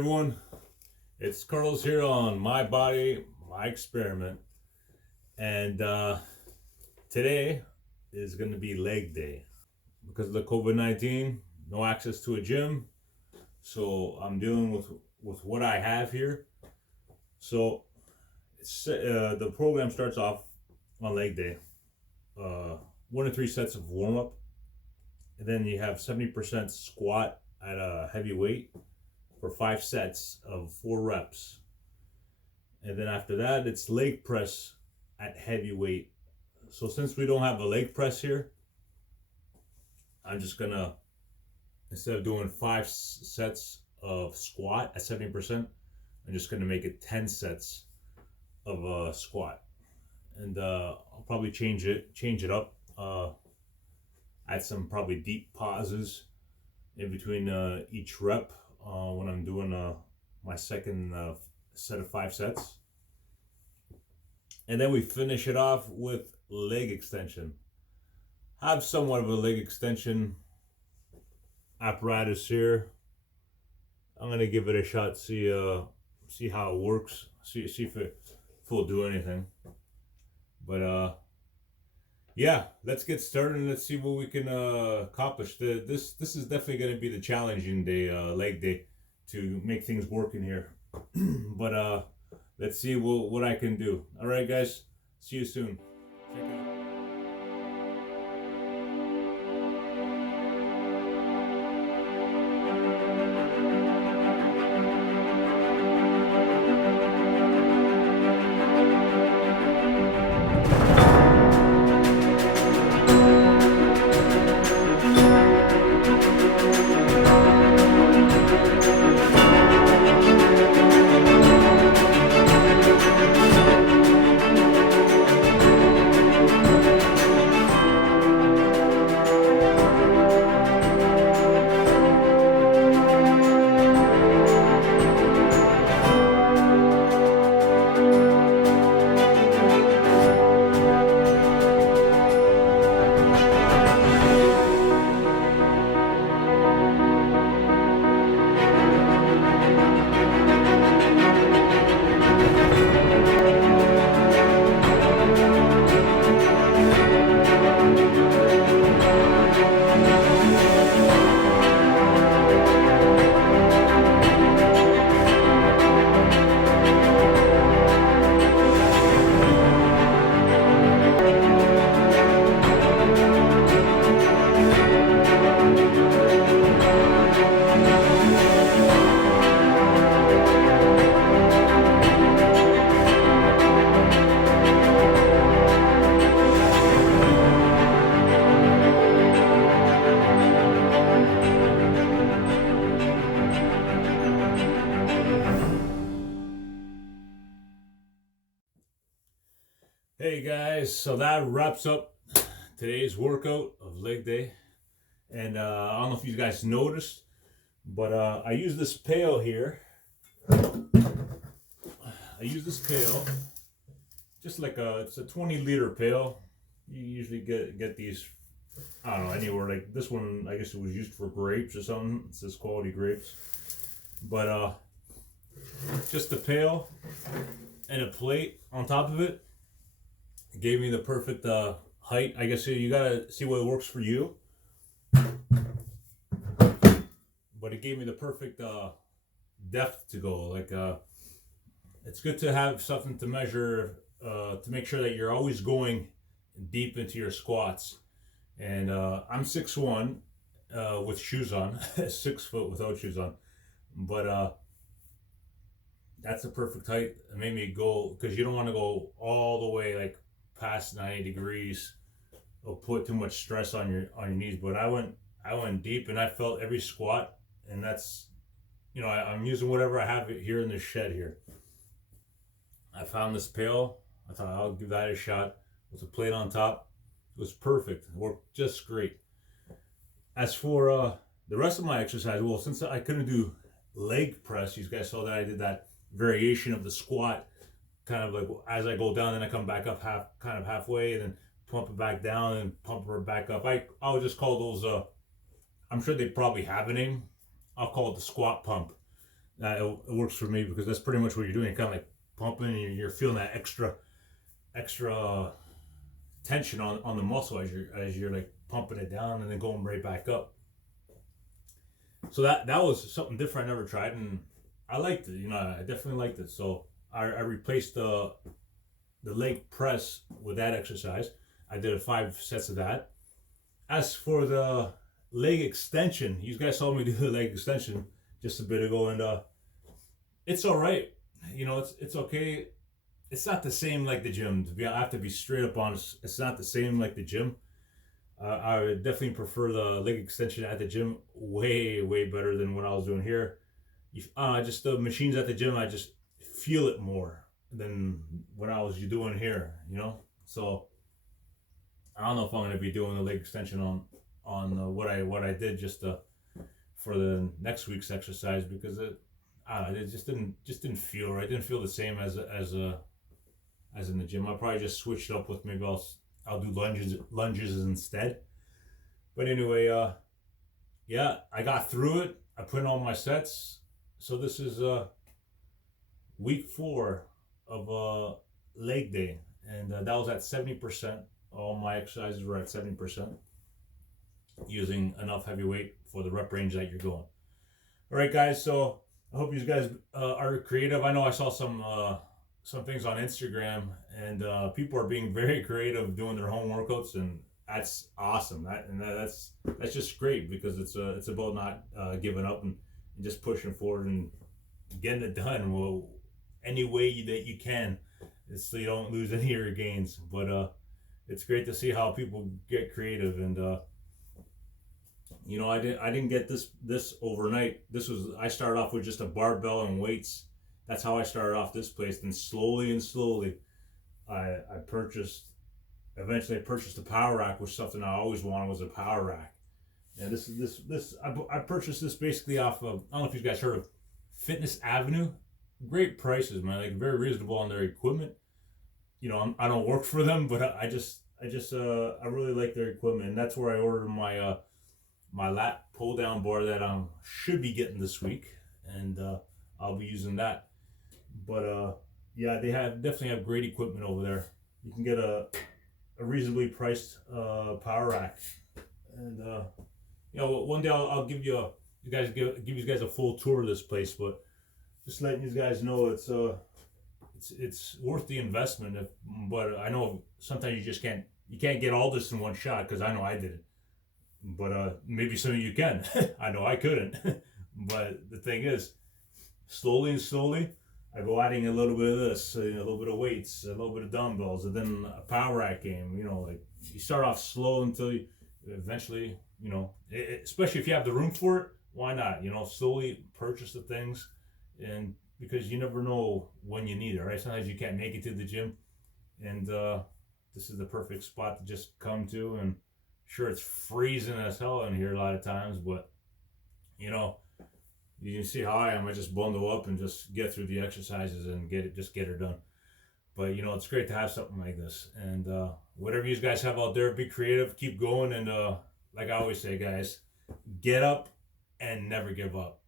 everyone? It's Carlos here on My Body, My Experiment. And today is going to be leg day. Because of the COVID-19, no access to a gym. So I'm dealing with what I have here. So the program starts off on leg day. 1 to 3 sets of warm-up. And then you have 70% squat at a heavy weight for 5 sets of 4 reps. And then after that, it's leg press at heavy weight. So since we don't have a leg press here, I'm just gonna, instead of doing 5 sets of squat at 70%, I'm just gonna make it 10 sets of squat. And I'll probably change it up. Add some probably deep pauses in between each rep when I'm doing my second set of 5 sets. And then we finish it off with leg extension. I have somewhat of a leg extension apparatus here. I'm gonna give it a shot, see how it works, see if it will do anything. But yeah, let's get started and let's see what we can accomplish. This is definitely going to be the challenging day, leg day, to make things work in here. But let's see what I can do. All right, guys. See you soon. Check it out. Hey guys, so that wraps up today's workout of leg day. And I don't know if you guys noticed, but I use this pail here. I use this pail, just like it's a 20-liter pail. You usually get these, I don't know, anywhere. Like this one, I guess it was used for grapes or something. It says quality grapes. But just a pail and a plate on top of it. It gave me the perfect height. I guess you gotta see what works for you. But it gave me the perfect depth to go. Like it's good to have something to measure to make sure that you're always going deep into your squats. And I'm 6'1" with shoes on, 6 foot without shoes on. But that's the perfect height. It made me go, because you don't want to go all the way like past 90 degrees or put too much stress on your knees. But I went deep and I felt every squat. And that's, you know, I'm using whatever I have here in this shed here. I found this pail. I thought I'll give that a shot with a plate on top. It was perfect. It worked just great. As for the rest of my exercise, well, since I couldn't do leg press, you guys saw that I did that variation of the squat, kind of like as I go down and I come back up halfway and then pump it back down and pump it back up. I would just call those I'm sure they probably have a name. I'll call it the squat pump. it works for me because that's pretty much what you're doing. You're kind of like pumping, and you're feeling that extra tension on the muscle as you're like pumping it down and then going right back up. So that was something different I never tried, and I liked it. I definitely liked it. So I replaced the leg press with that exercise. I did 5 sets of that. As for the leg extension, you guys saw me do the leg extension just a bit ago, and it's all right. It's okay. It's not the same like the gym. I have to be straight up honest. It's not the same like the gym. I would definitely prefer the leg extension at the gym way better than what I was doing here. Just the machines at the gym, I just feel it more than what I was doing here. So I don't know if I'm going to be doing the leg extension on what I did just for the next week's exercise, because it just didn't feel right. It didn't feel the same as in the gym. I'll probably just switch it up with, maybe I'll do lunges instead. But anyway, yeah, I got through it. I put in all my sets. So this is week 4 of leg day, and that was at 70%. All my exercises were at 70%, using enough heavy weight for the rep range that you're going. All right, guys. So I hope you guys are creative. I know I saw some things on Instagram, and people are being very creative doing their home workouts, and that's awesome. That's just great, because it's about not giving up and just pushing forward and getting it done. Well, any way that you can, so you don't lose any of your gains. But it's great to see how people get creative, and I didn't get this overnight. I started off with just a barbell and weights. That's how I started off this place. Then slowly I eventually purchased a power rack, which something I always wanted was a power rack. And I purchased this basically off of, I don't know if you guys heard of Fitness Avenue. Great prices, man. Like, very reasonable on their equipment. I don't work for them, but I really like their equipment, and that's where I ordered my lat pull down bar that I should be getting this week, and I'll be using that. But yeah, they definitely have great equipment over there. You can get a reasonably priced power rack, and one day I'll give you guys a full tour of this place. But just letting you guys know, it's worth the investment. But I know sometimes you can't get all this in one shot, because I know I didn't. But maybe some of you can. I know I couldn't. But the thing is, slowly and slowly, I go adding a little bit of this, a little bit of weights, a little bit of dumbbells, and then a power rack game. Like, you start off slow until you eventually, especially if you have the room for it, why not? Slowly purchase the things, and because you never know when you need it, right? Sometimes you can't make it to the gym, and this is the perfect spot to just come to. And sure, it's freezing as hell in here a lot of times, but you can see how I am. I just bundle up and just get through the exercises and get her done. But it's great to have something like this. And whatever you guys have out there, be creative, keep going, and like I always say, guys, get up and never give up.